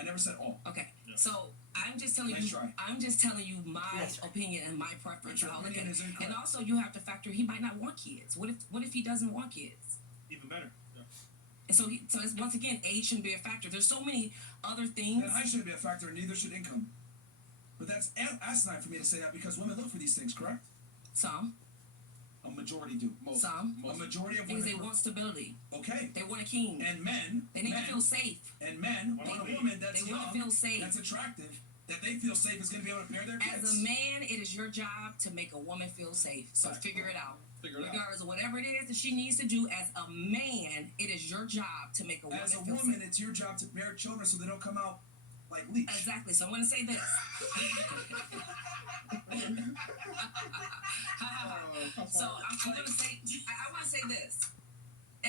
I never said all. Okay. Yeah. So I'm just telling Nice you. try. I'm just telling you my Nice try. opinion and my preference. Your How I look at opinion it. is incorrect. And also, you have to factor he might not want kids. What if he doesn't want kids? Even better. Yeah. And so it's, once again, age shouldn't be a factor. There's so many other things. Then height shouldn't be a factor, and neither should income. But that's asinine for me to say that because women look for these things, correct? Some. A majority do. Most. Some. A majority of Because women. they want stability. Okay. They want a king. And men. They need to feel safe. And men want a woman that's They young, want to feel safe. that's attractive, that they feel safe is going to be able to bear their kids. As a man, it is your job to make a woman feel safe. So figure it out. Regardless of whatever it is that she needs to do, as a man, it is your job to make a woman feel safe. As a woman, it's your job to bear children so they don't come out like leaks. Exactly. So I'm going to say this. So I'm going to say, I want to say this.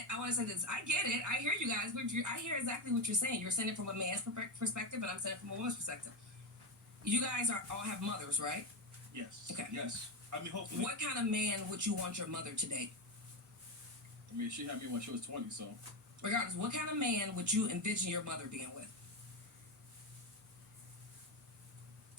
I want to say this. I get it. I hear you guys. I hear exactly what you're saying. You're saying it from a man's perspective, and I'm saying it from a woman's perspective. You guys all have mothers, right? Yes. Okay. Yes. I mean, hopefully. What kind of man would you want your mother to date? I mean, she had me when she was 20, so. Regardless, what kind of man would you envision your mother being with?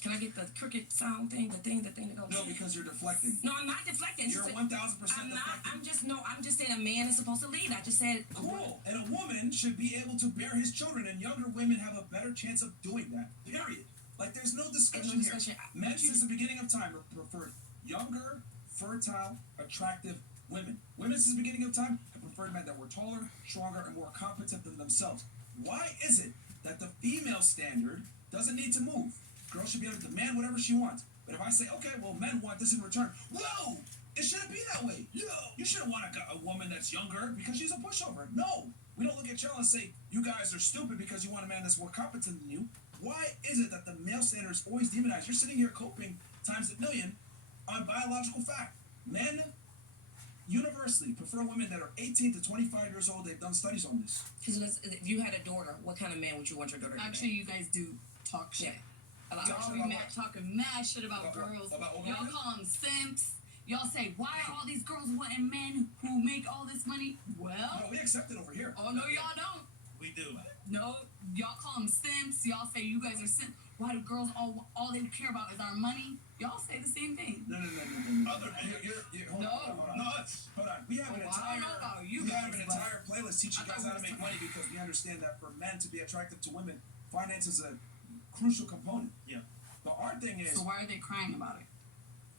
Can I get the cricket sound thing? The thing that goes. No, because you're deflecting. No, I'm not deflecting. You're 1,000% deflecting. I'm just saying a man is supposed to lead. I just said. Cool. And a woman should be able to bear his children, and younger women have a better chance of doing that. Period. Like, there's no discussion here. Men since the beginning of time have preferred younger, fertile, attractive women. Women since the beginning of time have preferred men that were taller, stronger, and more competent than themselves. Why is it that the female standard doesn't need to move? Girls should be able to demand whatever she wants. But if I say, okay, well, men want this in return, whoa, it shouldn't be that way. You shouldn't want a woman that's younger because she's a pushover. No, we don't look at y'all and say, you guys are stupid because you want a man that's more competent than you. Why is it that the male standard is always demonized? You're sitting here coping times a million on biological fact. Men universally prefer women that are 18 to 25 years old. They've done studies on this. Because if you had a daughter, what kind of man would you want your daughter to be? Actually, you guys do talk shit. Y'all be talking mad shit about girls. Y'all call them simps. Y'all say, why are all these girls wanting men who make all this money? Well, no, we accept it over here. Oh, no, y'all don't. We do. No, y'all call them simps. Y'all say you guys are simps. Why do girls all they care about is our money? Y'all say the same thing. No. Other men. Hold on. No, us. Hold on. We have an entire playlist teaching guys how to make money because we understand that for men to be attractive to women, finance is a crucial component. Yeah. But our thing is. So why are they crying about it?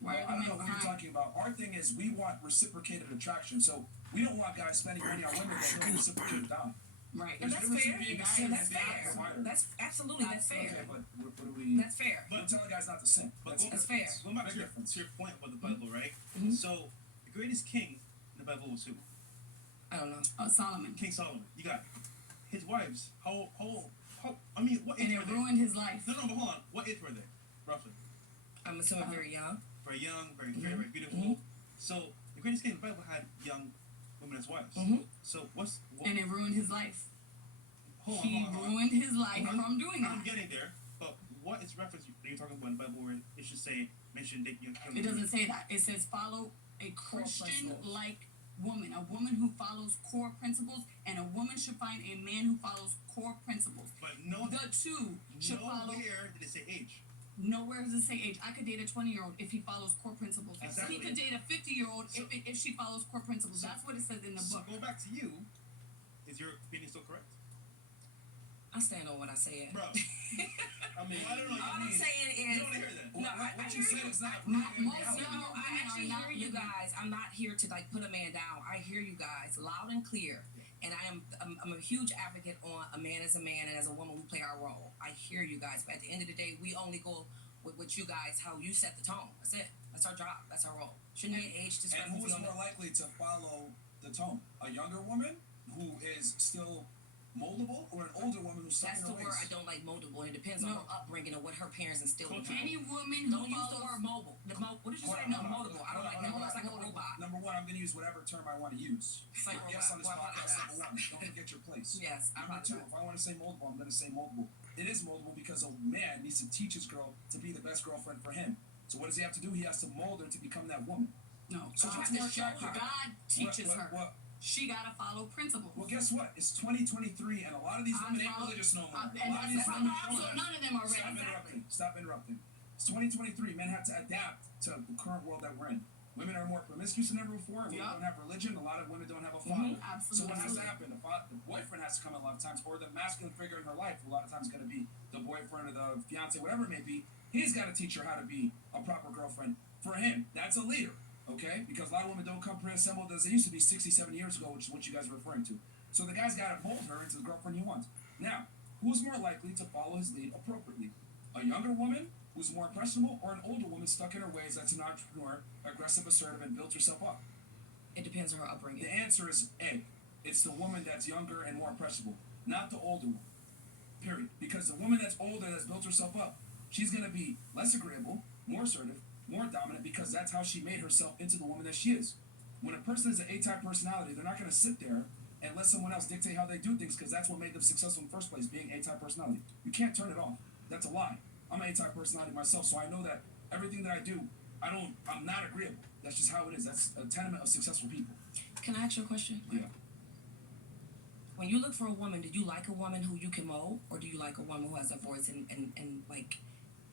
Why are I don't know men what you're talking about. Our thing is we want reciprocated attraction. So we don't want guys spending money on women that don't reciprocate down. Right. And that's fair. That's fair. That's absolutely that's fair. Okay, but what do we? That's fair. But telling guys not to sin. That's fair. Going back to your point about the Bible, right? Mm-hmm. So the greatest king in the Bible was who? I don't know. Solomon. King Solomon. You got it. His wives. How? I mean, what age and were it they? ruined his life. No, but hold on. What age were they, roughly? I'm assuming very young. Very young, very beautiful. So the greatest king in the Bible had young women as wives. So and it ruined his life. Hold on. He ruined his life from doing that. I'm getting there, but what is reference you're talking about in the Bible where it should say mention that young? It doesn't say that. It says follow a Christian-like woman, a woman who follows core principles, and a woman should find a man who follows core principles. But the two should follow. Nowhere did it say age. Nowhere does it say age. I could date a 20-year-old if he follows core principles. Exactly. He could date a 50-year-old if she follows core principles. That's what it says in the book. So go back to you. Is your opinion still correct? I stand on what I said. Bro. I mean, I don't know. All I'm saying is. You don't hear that. No, what you said is not. I actually hear you guys. I'm not here to put a man down. I hear you guys loud and clear, and I'm a huge advocate on a man as a man and as a woman we play our role. I hear you guys, but at the end of the day, we only go with you guys how you set the tone. That's it. That's our job. That's our role. Shouldn't be an age discrepancy. And who is more likely to follow the tone? A younger woman who is still moldable, or an older woman who's stuck in her ways? That's the word I don't like, moldable. And it depends on her upbringing and what her parents instilled in her. Any woman who don't use the word mobile. What did you say? No, moldable. I don't like that. It's like a robot. Number one, I'm going to use whatever term I want to use. It's like yes, on this podcast. Number one, don't forget your place. Yes. Number two, if I want to say moldable, I'm going to say moldable. It is moldable because a man needs to teach his girl to be the best girlfriend for him. So what does he have to do? He has to mold her to become that woman. No. So God teaches her. she gotta follow principles. Well, guess what? It's 2023, and a lot of these women ain't religious no more. And that's the problem. So none of them are ready. Stop interrupting. Stop interrupting. It's 2023. Men have to adapt to the current world that we're in. Women are more promiscuous than ever before. Women don't have religion. A lot of women don't have a father. Absolutely. So what has to happen? The boyfriend has to come in a lot of times, or the masculine figure in her life. A lot of times, going to be the boyfriend or the fiance, whatever it may be. He's got to teach her how to be a proper girlfriend for him. That's a leader, okay? Because a lot of women don't come pre-assembled as they used to be 60, 70 years ago, which is what you guys are referring to. So the guy's got to mold her into the girlfriend he wants. Now, who's more likely to follow his lead appropriately? A younger woman who's more impressionable, or an older woman stuck in her ways that's an entrepreneur, aggressive, assertive, and built herself up? It depends on her upbringing. The answer is A. It's the woman that's younger and more impressionable, not the older one. Period. Because the woman that's older, that's built herself up, she's going to be less agreeable, more assertive, more dominant, because that's how she made herself into the woman that she is. When a person is an A-type personality, they're not going to sit there and let someone else dictate how they do things, because that's what made them successful in the first place, being A-type personality. You can't turn it off. That's a lie. I'm an A-type personality myself, so I know that everything that I do, I'm not agreeable. That's just how it is. That's a tenement of successful people. Can I ask you a question? Yeah. When you look for a woman, do you like a woman who you can mold, or do you like a woman who has a voice and like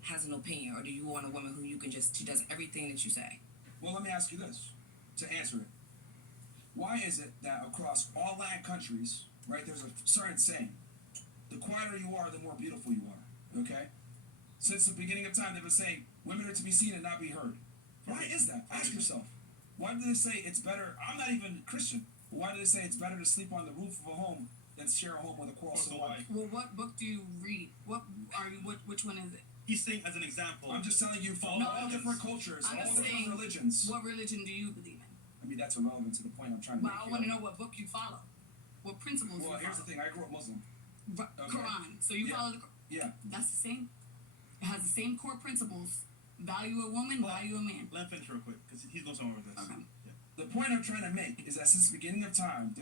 has an opinion, or do you want a woman who you can she does everything that you say? Well, let me ask you this to answer it. Why is it that across all Latin countries, right, there's a certain saying, the quieter you are, the more beautiful you are, okay? Since the beginning of time, they've been saying women are to be seen and not be heard. Why is that? Ask yourself. Why do they say it's better? I'm not even Christian. But why do they say it's better to sleep on the roof of a home than share a home with a quarrel so wife? Well, what book do you read? Which one is it? He's saying as an example. I'm just telling you, from all different cultures, all different religions. What religion do you believe in? I mean, that's irrelevant to the point I'm trying to make. But I want to know what book you follow. What principles you follow. Well, here's the thing. I grew up Muslim. Okay. Quran. So you follow the Quran? Yeah. That's the same. It has the same core principles. Value a woman, value a man. Let him finish real quick, because he's going somewhere with this. Okay. Yeah. The point I'm trying to make is that since the beginning of time,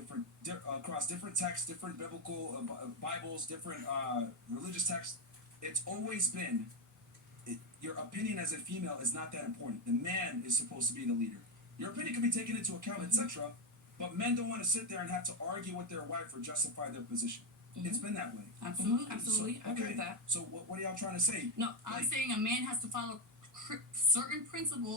across different texts, different biblical Bibles, different religious texts, it's always been your opinion as a female is not that important. The man is supposed to be the leader. Your opinion can be taken into account, etc., but men don't want to sit there and have to argue with their wife or justify their position. It's been that way. Absolutely. I agree with that. So what are y'all trying to say? No, I'm saying a man has to follow certain principles